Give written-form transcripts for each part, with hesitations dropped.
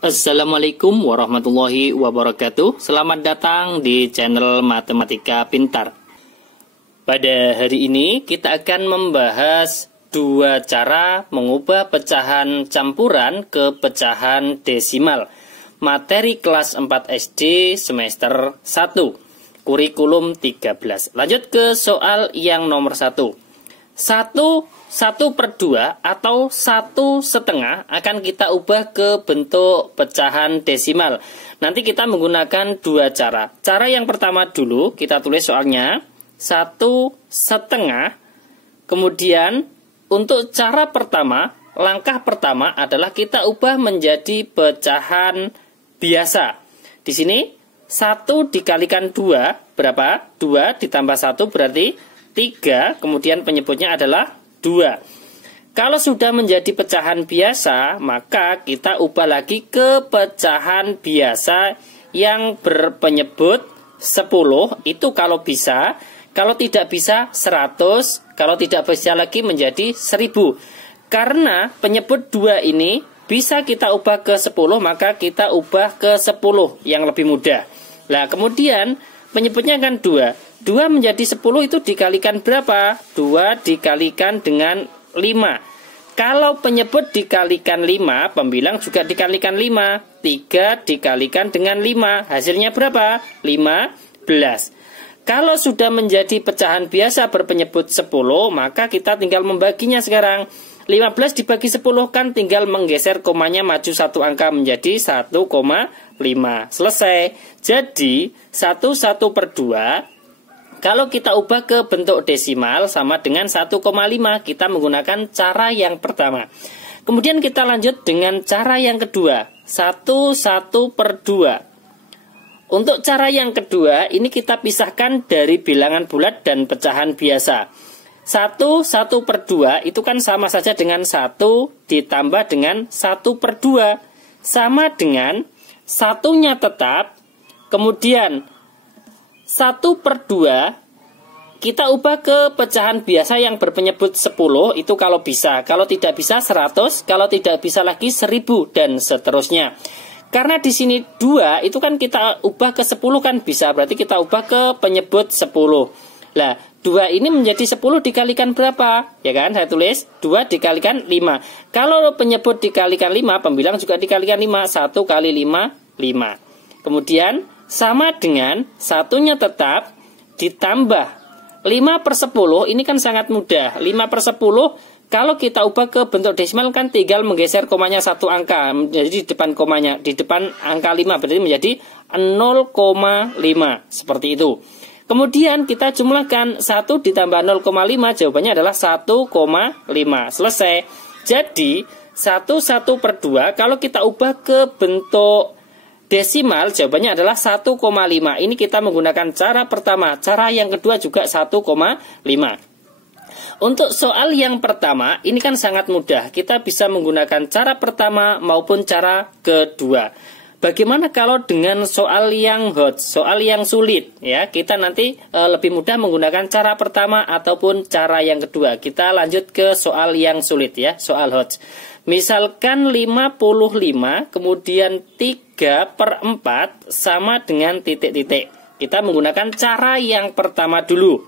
Assalamualaikum warahmatullahi wabarakatuh. Selamat datang di channel Matematika Pintar. Pada hari ini kita akan membahas dua cara mengubah pecahan campuran ke pecahan desimal. Materi kelas 4 SD semester 1, kurikulum 13. Lanjut ke soal yang nomor 1. 1/2 atau 1/2 akan kita ubah ke bentuk pecahan desimal. Nanti kita menggunakan dua cara. Cara yang pertama dulu, kita tulis soalnya 1/2. Kemudian untuk cara pertama, langkah pertama adalah kita ubah menjadi pecahan biasa. Di sini 1 dikalikan 2 berapa? 2 ditambah 1 berarti 3, kemudian penyebutnya adalah 2. Kalau sudah menjadi pecahan biasa, maka kita ubah lagi ke pecahan biasa yang berpenyebut 10. Itu kalau bisa. Kalau tidak bisa 100. Kalau tidak bisa lagi menjadi 1000. Karena penyebut 2 ini bisa kita ubah ke 10, maka kita ubah ke 10 yang lebih mudah. Nah, kemudian penyebutnya kan 2. 2 menjadi 10 itu dikalikan berapa? 2 dikalikan dengan 5. Kalau penyebut dikalikan 5, pembilang juga dikalikan 5. 3 dikalikan dengan 5. Hasilnya berapa? 15. Kalau sudah menjadi pecahan biasa berpenyebut 10, maka kita tinggal membaginya sekarang. 15 dibagi 10 kan tinggal menggeser komanya maju satu angka menjadi 1,5. Selesai. Jadi 1/2 kalau kita ubah ke bentuk desimal sama dengan 1,5, kita menggunakan cara yang pertama. Kemudian kita lanjut dengan cara yang kedua, 1/2. Untuk cara yang kedua, ini kita pisahkan dari bilangan bulat dan pecahan biasa. 1/2 itu kan sama saja dengan 1 ditambah dengan 1/2. Sama dengan satunya tetap, kemudian 1/2 kita ubah ke pecahan biasa yang berpenyebut 10. Itu kalau bisa. Kalau tidak bisa 100. Kalau tidak bisa lagi 1000 dan seterusnya. Karena di sini 2 itu kan kita ubah ke 10 kan bisa. Berarti kita ubah ke penyebut 10. Lah 2 ini menjadi 10 dikalikan berapa? Ya kan saya tulis 2 dikalikan 5. Kalau penyebut dikalikan 5, pembilang juga dikalikan 5. 1 kali 5, 5. Kemudian sama dengan satunya tetap ditambah 5/10. Ini kan sangat mudah. 5/10 kalau kita ubah ke bentuk desimal kan tinggal menggeser komanya satu angka. Jadi di depan komanya, di depan angka 5 berarti menjadi 0,5. Seperti itu. Kemudian kita jumlahkan 1 ditambah 0,5, jawabannya adalah 1,5. Selesai. Jadi 1/2 kalau kita ubah ke bentuk desimal, jawabannya adalah 1,5. Ini kita menggunakan cara pertama. Cara yang kedua juga 1,5. Untuk soal yang pertama, ini kan sangat mudah. Kita bisa menggunakan cara pertama maupun cara kedua. Bagaimana kalau dengan soal yang hot, soal yang sulit? Ya, kita nanti lebih mudah menggunakan cara pertama ataupun cara yang kedua. Kita lanjut ke soal yang sulit ya, soal hot. Misalkan 55, kemudian 3/4 sama dengan titik-titik. Kita menggunakan cara yang pertama dulu.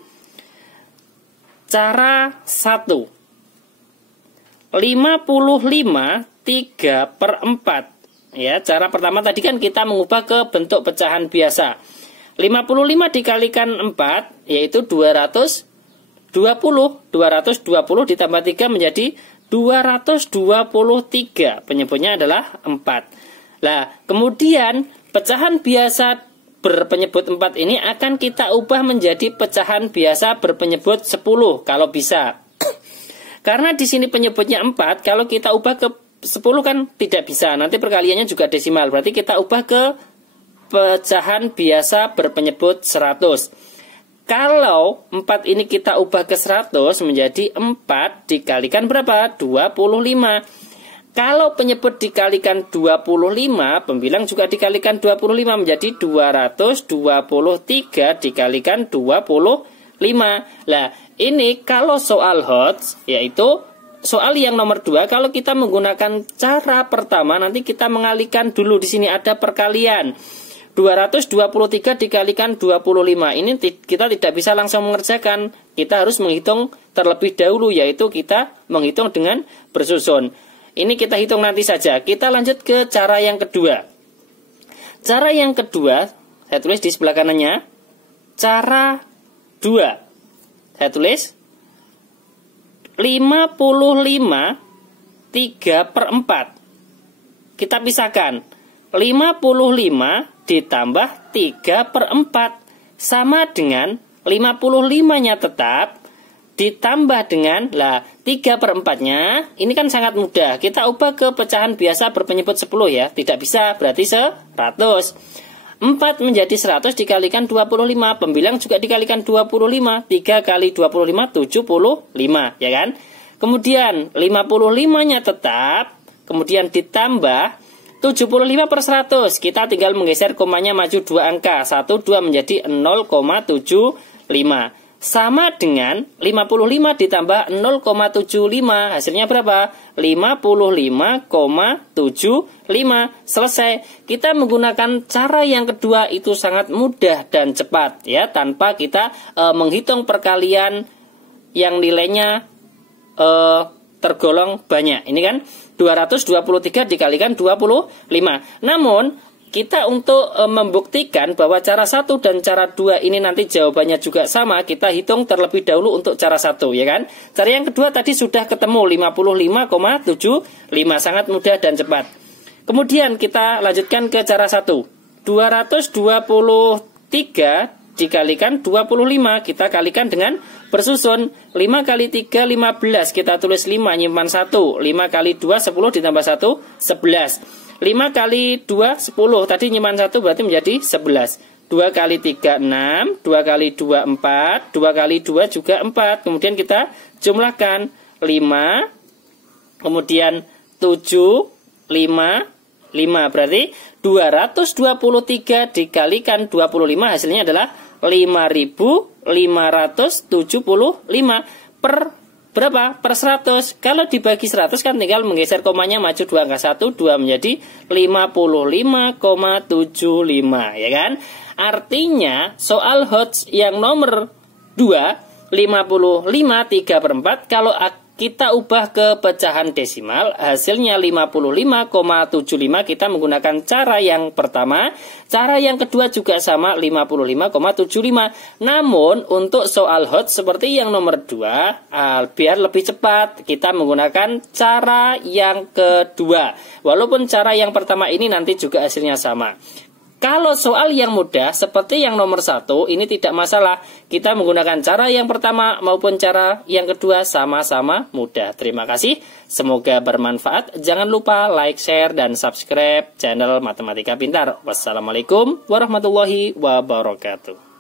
Cara 1. 55 3/4. Ya, cara pertama tadi kan kita mengubah ke bentuk pecahan biasa. 55 dikalikan 4 yaitu 220. 220 ditambah 3 menjadi 223. Penyebutnya adalah 4. Nah, kemudian pecahan biasa berpenyebut 4 ini akan kita ubah menjadi pecahan biasa berpenyebut 10 kalau bisa. Karena di sini penyebutnya 4, kalau kita ubah ke 10 kan tidak bisa. Nanti perkaliannya juga desimal. Berarti kita ubah ke pecahan biasa berpenyebut 100. Kalau 4 ini kita ubah ke 100 menjadi 4 dikalikan berapa? 25. Kalau penyebut dikalikan 25, pembilang juga dikalikan 25 menjadi 223 dikalikan 25. Nah, ini kalau soal hot yaitu soal yang nomor 2, kalau kita menggunakan cara pertama, nanti kita mengalihkan dulu. Di sini ada perkalian. 223 dikalikan 25. Ini kita tidak bisa langsung mengerjakan. Kita harus menghitung terlebih dahulu, yaitu kita menghitung dengan bersusun. Ini kita hitung nanti saja. Kita lanjut ke cara yang kedua. Cara yang kedua, saya tulis di sebelah kanannya. Cara 2. Saya tulis 55 3/4. Kita pisahkan. 55 ditambah 3/4 sama dengan 55-nya tetap ditambah dengan 3/4-nya. Ini kan sangat mudah. Kita ubah ke pecahan biasa berpenyebut 10 ya. Tidak bisa, berarti 100. 4 menjadi 100 dikalikan 25. Pembilang juga dikalikan 25. 3 kali 25 75, ya kan? Kemudian 55-nya tetap, kemudian ditambah 75/100. Kita tinggal menggeser komanya maju 2 angka. 1, 2 menjadi 0,75. Sama dengan 55 ditambah 0,75. Hasilnya berapa? 55,75. Selesai. Kita menggunakan cara yang kedua, itu sangat mudah dan cepat ya, tanpa kita menghitung perkalian yang nilainya tergolong banyak. Ini kan 223 dikalikan 25. Namun kita untuk membuktikan bahwa cara 1 dan cara 2 ini nanti jawabannya juga sama, kita hitung terlebih dahulu untuk cara 1, ya kan? Cara yang kedua tadi sudah ketemu 55,75, sangat mudah dan cepat. Kemudian kita lanjutkan ke cara 1. 223 dikalikan 25, kita kalikan dengan bersusun. 5 kali 3 15, kita tulis 5 nyimpan 1. 5 kali 2 10 ditambah 1 11. 5 kali 2 10, tadi nyimpan 1 berarti menjadi 11. 2 kali 3 6, 2 kali 2 4, 2 kali 2 juga 4. Kemudian kita jumlahkan 5, kemudian 7 5 5, berarti 223 dikalikan 25 hasilnya adalah 5.575 per berapa? Per 100. Kalau dibagi 100 kan tinggal menggeser komanya maju 2 angka 1, 2 menjadi 55,75, ya kan? Artinya soal HOTS yang nomor 2, 55 3/4, kalau kita ubah ke pecahan desimal, hasilnya 55,75. Kita menggunakan cara yang pertama. Cara yang kedua juga sama, 55,75. Namun untuk soal HOTS seperti yang nomor 2, biar lebih cepat, kita menggunakan cara yang kedua. Walaupun cara yang pertama ini nanti juga hasilnya sama. Kalau soal yang mudah seperti yang nomor 1, ini tidak masalah. Kita menggunakan cara yang pertama maupun cara yang kedua sama-sama mudah. Terima kasih. Semoga bermanfaat. Jangan lupa like, share, dan subscribe channel Matematika Pintar. Wassalamualaikum warahmatullahi wabarakatuh.